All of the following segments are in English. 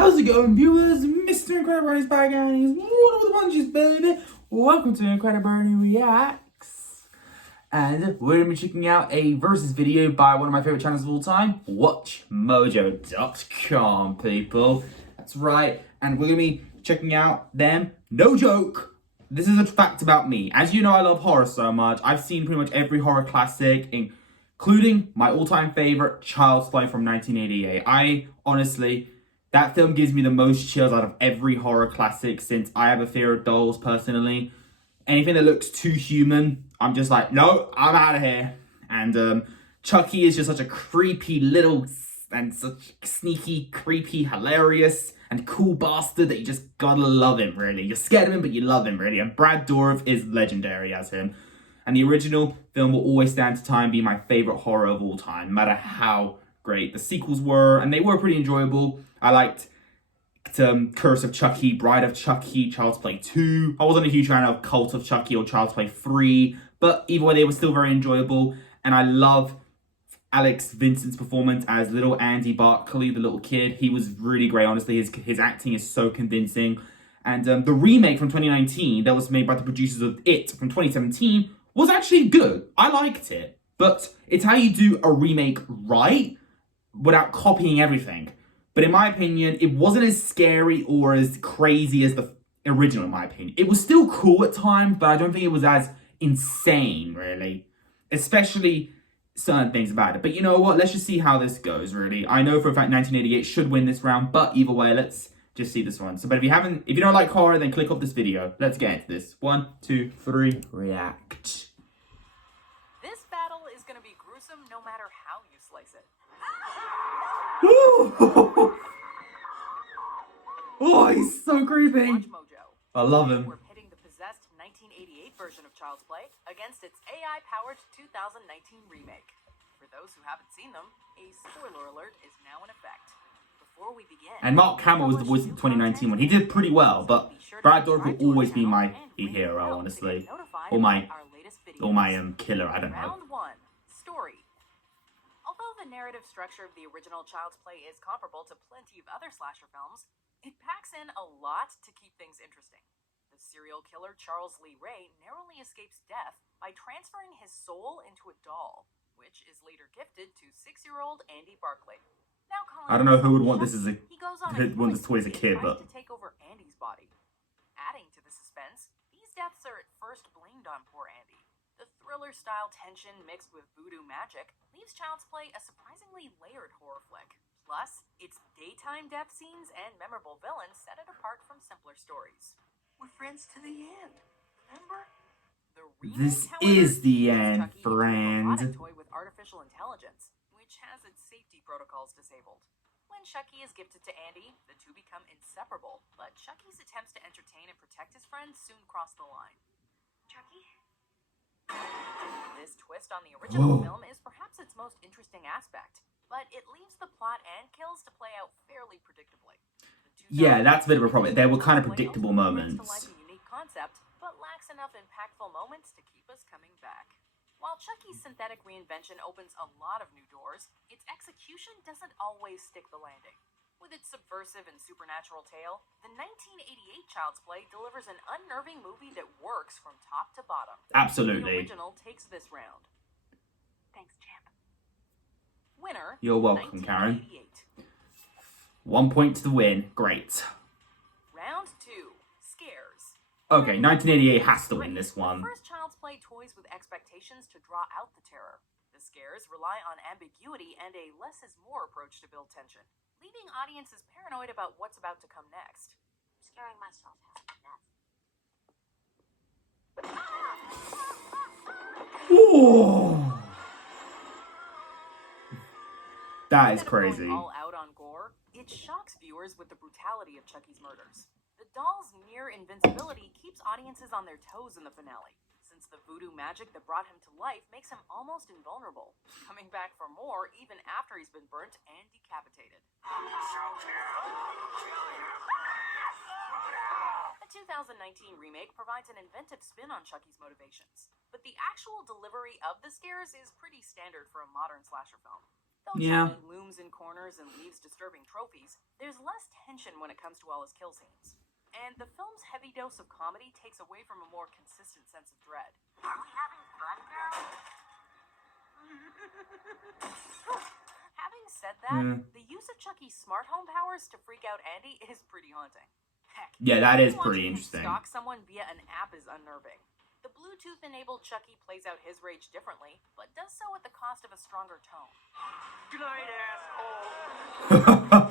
How's it going, viewers? Mr. Incredi-Brony's back and he's one with the punches, baby. Welcome to Incredi-Brony Reacts. And we're going to be checking out a versus video by one of my favorite channels of all time, WatchMojo.com, people. That's right. And we're going to be checking out them. No joke. This is a fact about me. As you know, I love horror so much. I've seen pretty much every horror classic, including my all-time favorite, Child's Play from 1988. I honestly, that film gives me the most chills out of every horror classic since I have a fear of dolls, personally. Anything that looks too human, I'm just like, no, I'm out of here. And Chucky is just such a creepy little and such sneaky, creepy, hilarious, and cool bastard that you just gotta love him, really. You're scared of him, but you love him, really. And Brad Dourif is legendary as him. And the original film will always stand to time be my favorite horror of all time, no matter how great the sequels were. And they were pretty enjoyable. I liked Curse of Chucky, Bride of Chucky, Child's Play 2. I wasn't a huge fan of Cult of Chucky or Child's Play 3, but either way, they were still very enjoyable. And I love Alex Vincent's performance as little Andy Barkley, the little kid. He was really great, honestly. His acting is so convincing. And the remake from 2019 that was made by the producers of It from 2017 was actually good. I liked it. But it's how you do a remake right without copying everything. But in my opinion, it wasn't as scary or as crazy as the original, in my opinion. It was still cool at times, but I don't think it was as insane, really. Especially certain things about it. But you know what? Let's just see how this goes, really. I know for a fact 1988 should win this round, but either way, let's just see this one. So, but if you don't like horror, then click off this video. Let's get into this. 1, 2, 3, react. This battle is gonna be gruesome no matter how you slice it. Oh, he's so creepy. WatchMojo. I love him. We're pitting the possessed 1988 version of Child's Play against its AI-powered 2019 remake. For those who haven't seen them, a spoiler alert is now in effect. Before we begin, and Mark Hamill was the voice of the 2019 one. He did pretty well, but Brad Dourif will always be my hero, honestly. Or my killer, I don't know. Round 1, story. Although the narrative structure of the original Child's Play is comparable to plenty of other slasher films, it packs in a lot to keep things interesting. The serial killer Charles Lee Ray narrowly escapes death by transferring his soul into a doll, which is later gifted to 6-year-old Andy Barkley. Now, I don't know who would want this as a toy as a kid, but to take over Andy's body. Adding to the suspense, these deaths are at first blamed on poor Andy. The thriller-style tension mixed with voodoo magic leaves Child's Play a surprisingly layered horror flick. Plus, its daytime death scenes and memorable villains set it apart from simpler stories. We're friends to the end, remember? The remake, this however, is the end, Chucky into a robotic friend. toy with artificial intelligence, which has its safety protocols disabled. When Chucky is gifted to Andy, the two become inseparable, but Chucky's attempts to entertain and protect his friends soon cross the line. Chucky? This twist on the original film is perhaps its most interesting aspect, but it leaves the plot and kills to play out fairly predictably. Yeah, that's a bit of a problem. There were kind of predictable moments. A unique concept, but lacks enough impactful moments to keep us coming back. While Chucky's synthetic reinvention opens a lot of new doors, its execution doesn't always stick the landing. With its subversive and supernatural tale, the 1988 Child's Play delivers an unnerving movie that works from top to bottom. Absolutely. The original takes this round. Thanks, champ. Winner. You're welcome, Karen. 1 point to the win. Great. Round 2. Scares. Okay, 1988 has to win this one. The first Child's Play toys with expectations to draw out the terror. The scares rely on ambiguity and a less is more approach to build tension, leaving audiences paranoid about what's about to come next. Scaring myself has been nuts. Ooh. That is crazy. All out on gore, it shocks viewers with the brutality of Chucky's murders. The doll's near invincibility keeps audiences on their toes in the finale, since the voodoo magic that brought him to life makes him almost invulnerable, coming back for more even after he's been burnt and decapitated. The 2019 remake provides an inventive spin on Chucky's motivations, but the actual delivery of the scares is pretty standard for a modern slasher film. Though Yeah. Chucky looms in corners and leaves disturbing trophies, there's less tension when it comes to all his kill scenes. And the film's heavy dose of comedy takes away from a more consistent sense of dread. Are we having fun now? Having said that, Yeah. the use of Chucky's smart home powers to freak out Andy is pretty haunting. Heck, Yeah, that is even pretty watching him interesting. stalk someone via an app is unnerving. The Bluetooth-enabled Chucky plays out his rage differently, but does so at the cost of a stronger tone. Good night, asshole.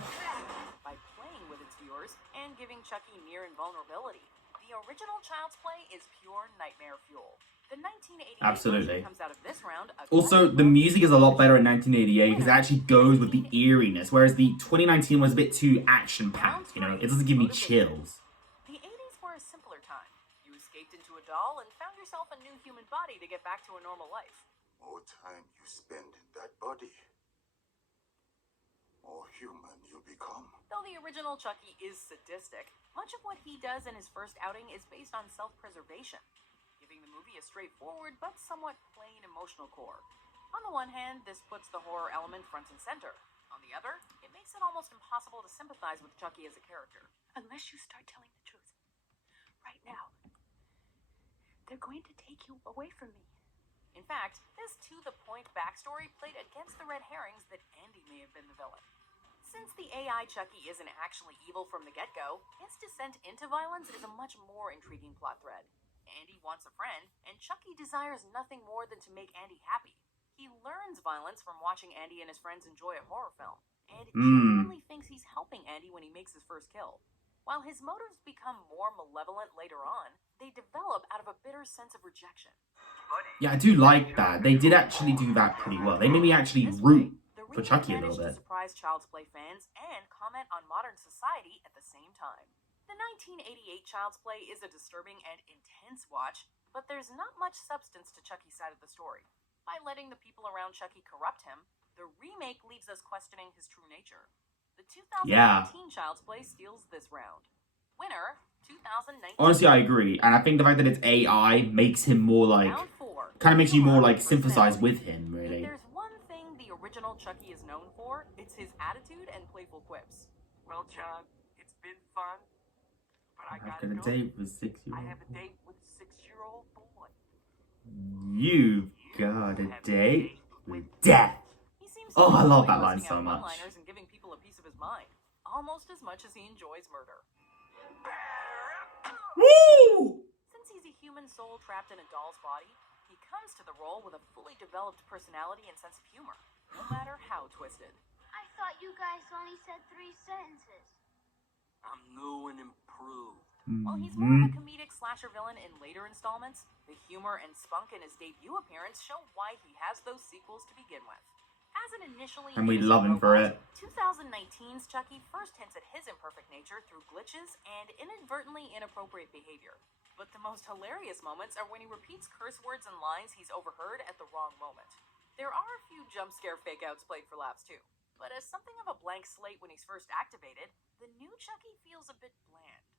By playing with its viewers and giving Chucky near invulnerability, the original Child's Play is pure nightmare fuel. The 1988 Absolutely. version comes out of this round. Also, the music is a lot better in 1988 because it actually goes with the eeriness, whereas the 2019 was a bit too action-packed, you know? It doesn't give me chills. The 80s were a simpler time. You escaped into a doll and found yourself a new human body to get back to a normal life. More time you spend in that body, more human you become. Though the original Chucky is sadistic, much of what he does in his first outing is based on self-preservation, giving the movie a straightforward but somewhat plain emotional core. On the one hand, this puts the horror element front and center. On the other, it makes it almost impossible to sympathize with Chucky as a character. Unless you start telling the truth. Right now. They're going to take you away from me. In fact, this to-the-point backstory played against the red herrings that Andy may have been the villain. Since the AI Chucky isn't actually evil from the get-go, his descent into violence is a much more intriguing plot thread. Andy wants a friend, and Chucky desires nothing more than to make Andy happy. He learns violence from watching Andy and his friends enjoy a horror film, and genuinely thinks he's helping Andy when he makes his first kill. While his motives become more malevolent later on, they develop out of a bitter sense of rejection. Yeah, I do like that. They did actually do that pretty well. They made me actually This root way, the for remake Chucky a managed little to bit. surprise Child's Play fans and comment on modern society at the same time. The 1988 Child's Play is a disturbing and intense watch, but there's not much substance to Chucky's side of the story. By letting the people around Chucky corrupt him, the remake leaves us questioning his true nature. The 2019 Yeah. Child's Play steals this round. Winner, 2019. Honestly, I agree. And I think the fact that it's AI makes him more like... Round 4. kind of makes you more Humor like and sympathize personality. with him, If really. there's one thing the original Chucky is known for, it's his attitude and playful quips. Well, John, it's been fun, but I I've gotta got a go. date with a I 6-year-old. have a date with a 6-year-old boy. You've got a date with death. He seems Oh, I love enjoy that line busting so out much. one-liners and giving people a piece of his mind, almost as much as he enjoys murder. Woo! Since he's a human soul trapped in a doll's body, he comes to the role with a fully developed personality and sense of humor, no matter how twisted. I thought you guys only said 3 sentences. I'm new and improved. While he's more of a comedic slasher villain in later installments, the humor and spunk in his debut appearance show why he has those sequels to begin with. As an initially And we innocent love him for robot, it. 2019's Chucky first hints at his imperfect nature through glitches and inadvertently inappropriate behavior. But the most hilarious moments are when he repeats curse words and lines he's overheard at the wrong moment. There are a few jump scare fake-outs played for laughs too, but as something of a blank slate when he's first activated, the new Chucky feels a bit bland.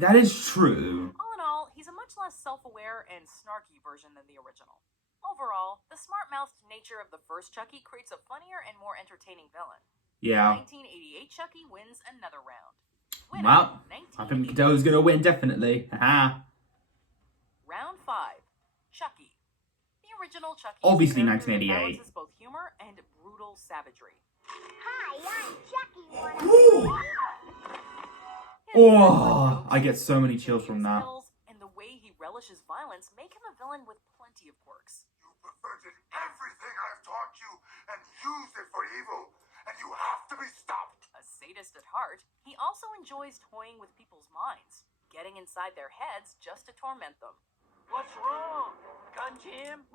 That is true. All in all, he's a much less self-aware and snarky version than the original. Overall, the smart-mouthed nature of the first Chucky creates a funnier and more entertaining villain. Yeah. 1988 Chucky wins another round. Winner, Well, I think 1988. Joe's gonna win, definitely. Haha. Round 5. Chucky. The original Chucky Obviously is a character that 1988. balances both humor and brutal savagery. Hi, I'm Chucky. Oh, I get so many chills from that. Skills and the way he relishes violence make him a villain with plenty of quirks. You perverted everything I've taught you and used it for evil, and you have to be stopped. A sadist at heart, he also enjoys toying with people's minds, getting inside their heads just to torment them. What's wrong? Gun jam?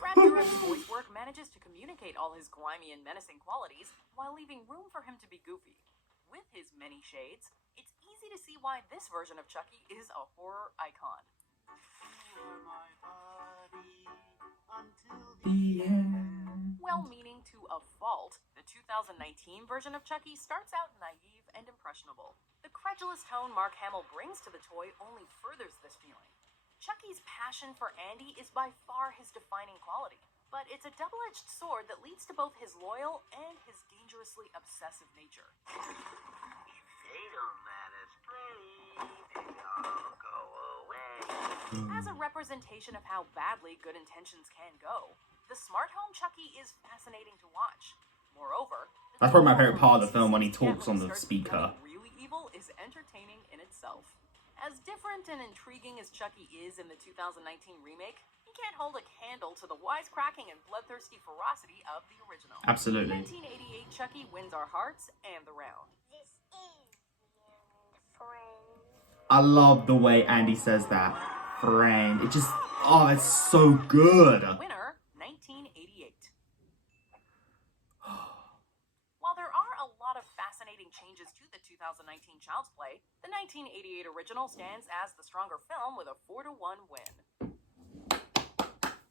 Brad Dourif's voice work manages to communicate all his grimy and menacing qualities while leaving room for him to be goofy. With his many shades, it's easy to see why this version of Chucky is a horror icon. Well-meaning to a fault, the 2019 version of Chucky starts out naive and impressionable. The credulous tone Mark Hamill brings to the toy only furthers this feeling. Chucky's passion for Andy is by far his defining quality, but it's a double-edged sword that leads to both his loyal and his dangerously obsessive nature. They don't let us play. They all go away. As a representation of how badly good intentions can go, the smart home Chucky is fascinating to watch. Moreover, That's probably my favorite part of the film, when he talks on the speaker. Really evil is entertaining in itself. As different and intriguing as Chucky is in the 2019 remake, he can't hold a candle to the wisecracking and bloodthirsty ferocity of the original. Absolutely. 1988 Chucky wins our hearts and the round. This is the end, friend. I love the way Andy says that. Friend. It just, oh, it's so good. Winner, 1988. While there are a lot of fascinating changes to the 2019 Child's Play, the 1988 original stands as the stronger film with a 4-1 win.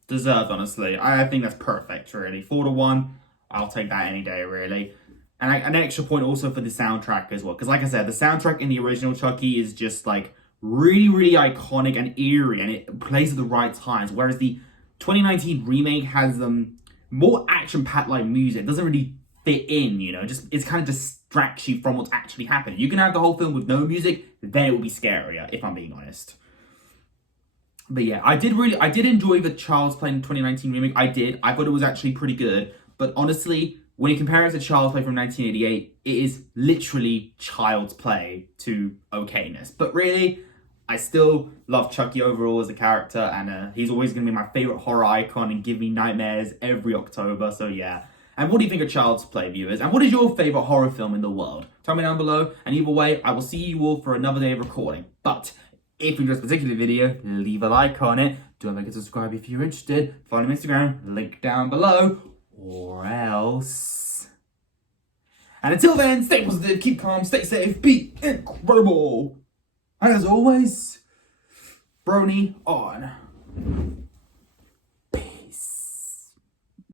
Deserved, honestly. I think that's perfect, really. 4-1. I'll take that any day, really. And an extra point also for the soundtrack as well. Because like I said, the soundtrack in the original Chucky is just like really, really iconic and eerie. And it plays at the right times. Whereas the 2019 remake has more action-packed like music. It doesn't really fit in, you know. Just it kind of distracts you from what's actually happening. You can have the whole film with no music. Then it will be scarier, if I'm being honest. But yeah, I did enjoy the Child's Play in 2019 remake. I did. I thought it was actually pretty good. But honestly, when you compare it to Child's Play from 1988, it is literally Child's Play to okayness. But really, I still love Chucky overall as a character, and he's always going to be my favorite horror icon and give me nightmares every October. So yeah. And what do you think of Child's Play, viewers? And what is your favorite horror film in the world? Tell me down below. And either way, I will see you all for another day of recording. But if you enjoyed this particular video, leave a like on it. Don't forget to subscribe if you're interested. Follow me on Instagram, link down below. Or else. And until then, stay positive, keep calm, stay safe, be incredible. And as always, Brony on.